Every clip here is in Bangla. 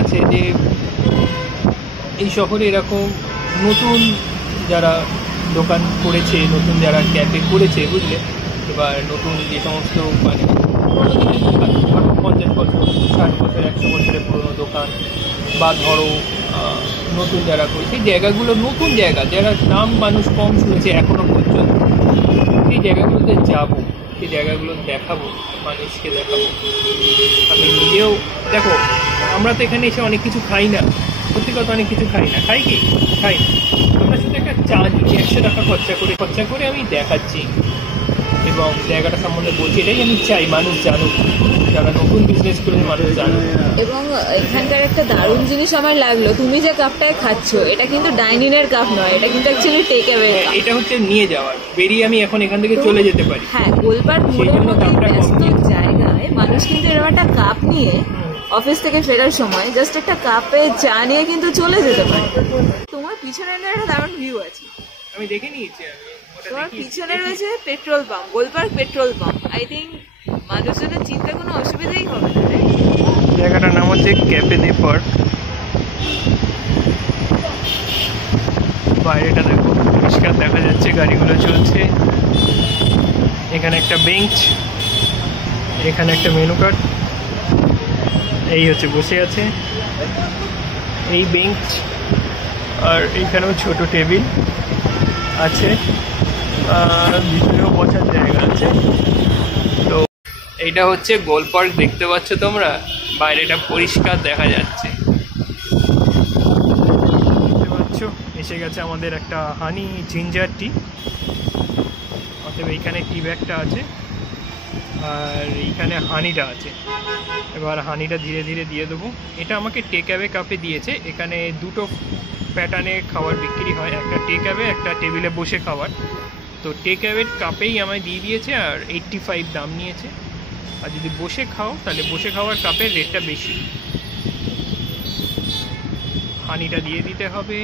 আছে যে এই শহরে এরকম নতুন যারা দোকান করেছে, নতুন যারা ক্যাফে করেছে, বুঝলে, এবার নতুন যে সমস্ত মানে 50 বছর 60 বছর 100 বছরের পুরোনো দোকান, বা ধরো নতুন যারা করে সেই জায়গাগুলো, নতুন জায়গা যারা নাম মানুষ কম শুনেছে এখনো পর্যন্ত, সেই জায়গাগুলোতে যাবো, সেই জায়গাগুলো দেখাবো, মানুষকে দেখাবো। আমি নিজেও দেখো, আমরা তো এখানে এসে অনেক কিছু খাই না, সত্যি কথা অনেক কিছু খাই না, খাই কি খাই না, আমরা শুধু একটা চা দিচ্ছি 100 টাকা খরচা করে আমি দেখাচ্ছি এবং জায়গাটা সম্বন্ধে বলছি। এটাই আমি চাই মানুষ জানুক, যারা নতুন বিজনেস করে মানুষ জানুক। এবং এখানকার একটা দারুণ জিনিস আমার লাগলো, তুমি যে কাপটায় খাচ্ছ এটা কিন্তু ডাইনিং এর কাপ নয়, এটা কিন্তু অ্যাকচুয়ালি টেক অ্যাওয়ে। এটা হচ্ছে নিয়ে যাওয়ার, বেরিয়ে আমি এখন এখান থেকে চলে যেতে পারি। হ্যাঁ, গোলপার্ক মোড়ের মতো ব্যস্ত জায়গায় মানুষ কিন্তু এরকম একটা কাপ নিয়ে অফিস থেকে ফেরার সময় জাস্ট একটা কাপে চা নিয়ে কিন্তু চলে যেতে পারে। তোমার পিছনে একটা দারুণ ভিউ আছে, আমি দেখে নিয়েছি। তোমার পিছনে রয়েছে petrol pump, Golpark petrol pump. I think মানুষজনের চিন্তা কোনো অসুবিধাই হবে না। জায়গাটার নাম হচ্ছে ক্যাফে দে পার্ক। বাইরেটা দেখো, পরিষ্কার দেখা যাচ্ছে, গাড়িগুলো চলছে। এখানে একটা বেঞ্চ, এখানে একটা মেনু কার্ড, এই হচ্ছে বসে আছে এই বেঞ্চ, আর এইখানেও ছোট টেবিল আছে, আর ভিতরেও বসার জায়গা আছে। তো এইটা হচ্ছে গোল পার্ক, দেখতে পাচ্ছ তোমরা, বাইরেটা পরিষ্কার দেখা যাচ্ছে, দেখতে পাচ্ছ। এসে গেছে আমাদের একটা হানি জিঞ্জার টি, অতএব এইখানে টি ব্যাগটা আছে আর এইখানে হানিটা আছে। এবার হানিটা ধীরে ধীরে দিয়ে দেবো। এটা আমাকে টেক অ্যাওয়ে কাপে দিয়েছে। এখানে দুটো প্যাটার্নে খাবার বিক্রি হয়, একটা টেক অ্যাওয়ে, একটা টেবিলে বসে খাবার। তো টেক অ্যাওয়ের কাপেই আমায় দিয়ে দিয়েছে আর 85 দাম নিয়েছে। আর যদি বসে খাও তাহলে বসে খাওয়ার কাপের রেটটা বেশি। হানিটা দিয়ে দিতে হবে।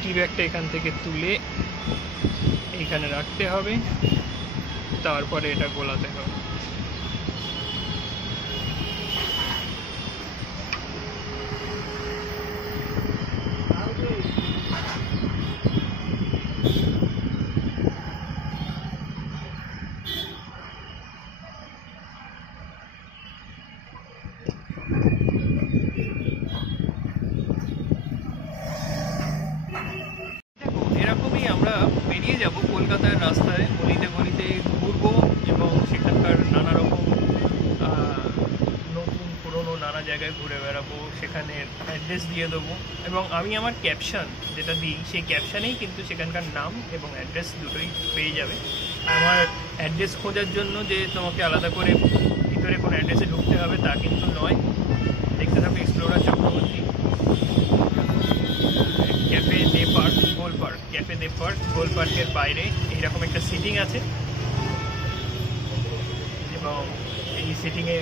টি ব্যাগটা এখান থেকে তুলে এইখানে রাখতে হবে, তারপরে এটা গোলাতে হবে। এরকমই আমরা বেরিয়ে যাব কলকাতার রাস্তায়, গলিতে গলিতে ঘুরবো এবং সেখানকার নানা রকম নতুন পুরনো নানা জায়গায় ঘুরে বেড়াবো, সেখানের অ্যাড্রেস দিয়ে দেবো। এবং আমি আমার ক্যাপশন যেটা দিই, সেই ক্যাপশানেই কিন্তু সেখানকার নাম এবং অ্যাড্রেস দুটোই পেয়ে যাবে। আমার অ্যাড্রেস খোঁজার জন্য যে তোমাকে আলাদা করে ভিতরে কোনো অ্যাড্রেসে ঢুকতে হবে তা কিন্তু নয়। দেখতে থাকো এক্সপ্লোরার চক্রবর্তী। ক্যাফে দে পার্ক গোল পার্ক, ক্যাফে দে পার্ক গোল পার্কের বাইরে এইরকম একটা সিটিং আছে এবং এই সিটিংয়ে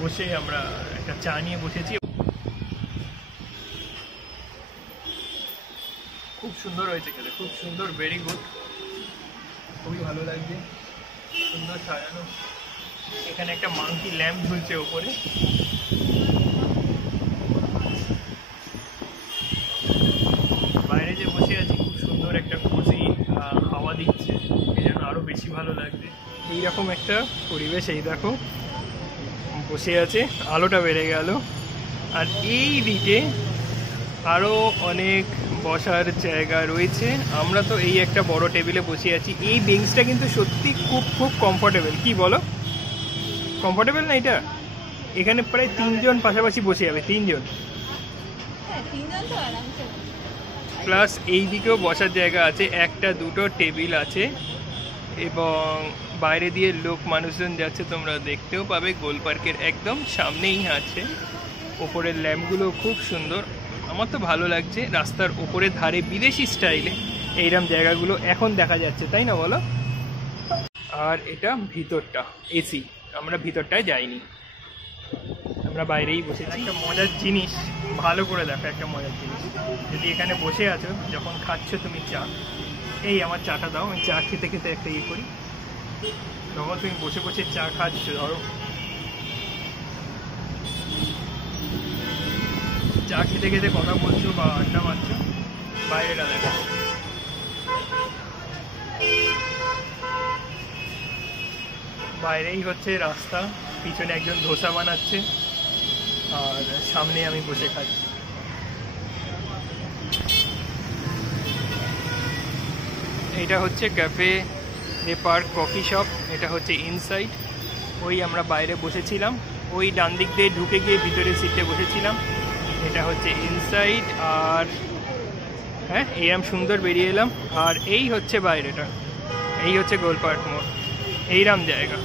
বসে আমরা একটা চা নিয়ে বসেছি। খুব সুন্দর হয়েছে খেতে, খুব সুন্দর, ভেরি গুড, খুবই ভালো লাগছে, সুন্দর সাজানো। এখানে একটা মাংকি ল্যাম্প ঝুলছে ওপরে। বাইরে যে বসে আছি, খুব সুন্দর একটা কোজি হাওয়া দিচ্ছে, এই জন্য আরও বেশি ভালো লাগছে। এইরকম একটা পরিবেশ, এই দেখো বসে আছে, আলোটা বেড়ে গেল। আর এই দিকে আরও অনেক বসার জায়গা রয়েছে। আমরা তো এই একটা বড় টেবিলে বসে আছি। এই বেঞ্চটা কিন্তু সত্যি খুব খুব কমফোর্টেবল, কি বলো? কমফোর্টেবল না এটা? এখানে প্রায় 3 জন পাশাপাশি বসে যাবে, 3 জন প্লাস এই দিকেও বসার জায়গা আছে, একটা দুটো টেবিল আছে এবং বাইরে দিয়ে লোক মানুষজন যাচ্ছে, তোমরা দেখতেও পাবে। গোল পার্কের একদম সামনেই আছে। ওপরের ল্যাম্পগুলো খুব সুন্দর, আমার তো ভালো লাগছে। রাস্তার ওপরে ধারে বিদেশি স্টাইলে এইরকম জায়গাগুলো এখন দেখা যাচ্ছে, তাই না বলো? আর এটা ভিতরটা এসি, আমরা ভিতরটায় যাইনি, আমরা বাইরেই বসেছি। একটা মজার জিনিস, ভালো করে দেখো একটা মজার জিনিস। যদি এখানে বসে আছো, যখন খাচ্ছ তুমি চা, এই আমার চাটা দাও, আমি চা খেতে খেতে একটা ইয়ে করি। তখন তুমি বসে বসে চা খাচ্ছ, ধরো চা খেতে খেতে কথা বলছো বা আড্ডা মারছো, বাইরেটা দেখো। বাইরেই হচ্ছে রাস্তা, পিছনে একজন ধোসা বানাচ্ছে আর সামনে আমি বসে খাচ্ছি। এটা হচ্ছে cafe day park coffee shop, এটা হচ্ছে ইনসাইড। ওই আমরা বাইরে বসেছিলাম, ওই ডান দিক দিয়ে ঢুকে গিয়ে ভিতরে সিটে বসেছিলাম। এটা হচ্ছে ইনসাইড। আর হ্যাঁ, এইরকম সুন্দর বেরিয়ে এলাম। আর এই হচ্ছে বাইরেটা, এই হচ্ছে গোল পার্ক মোড়, এইরকম জায়গা।